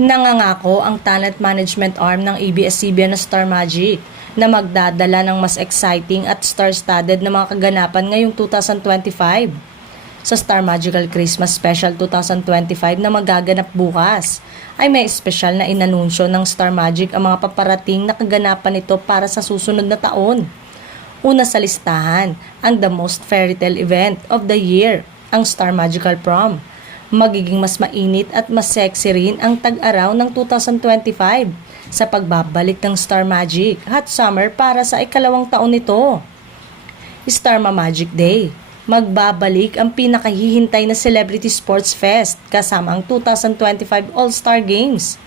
Nangangako ang talent management arm ng ABS-CBN na Star Magic na magdadala ng mas exciting at star-studded na mga kaganapan ngayong 2025. Sa Star Magical Christmas Special 2025 na magaganap bukas, ay may espesyal na inanunsyo ng Star Magic ang mga paparating na kaganapan nito para sa susunod na taon. Una sa listahan, ang The Most Fairy Tale Event of the Year, ang Star Magical Prom. Magiging mas mainit at mas sexy rin ang tag-araw ng 2025 sa pagbabalik ng Star Magic Hot Summer para sa ikalawang taon nito. Star Magic Day. Magbabalik ang pinakahihintay na Celebrity Sports Fest kasama ang 2025 All-Star Games.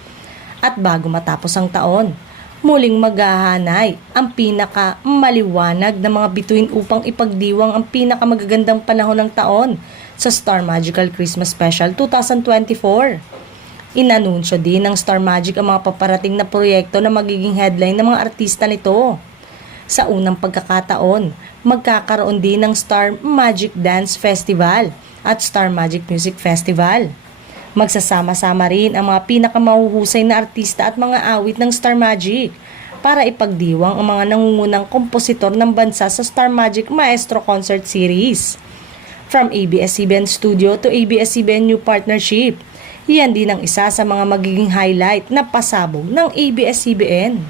At bago matapos ang taon, muling maghahanay ang pinakamaliwanag na mga bituin upang ipagdiwang ang pinakamagagandang panahon ng taon sa Star Magical Christmas Special 2024. Inanunsyo din ng Star Magic ang mga paparating na proyekto na magiging headline ng mga artista nito. Sa unang pagkakataon, magkakaroon din ng Star Magic Dance Festival at Star Magic Music Festival. Magsasama-sama rin ang mga pinakamahuhusay na artista at mga awit ng Star Magic para ipagdiwang ang mga nangungunang kompositor ng bansa sa Star Magic Maestro Concert Series. From ABS-CBN Studio to ABS-CBN New Partnership, iyan din ang isa sa mga magiging highlight na pasabog ng ABS-CBN.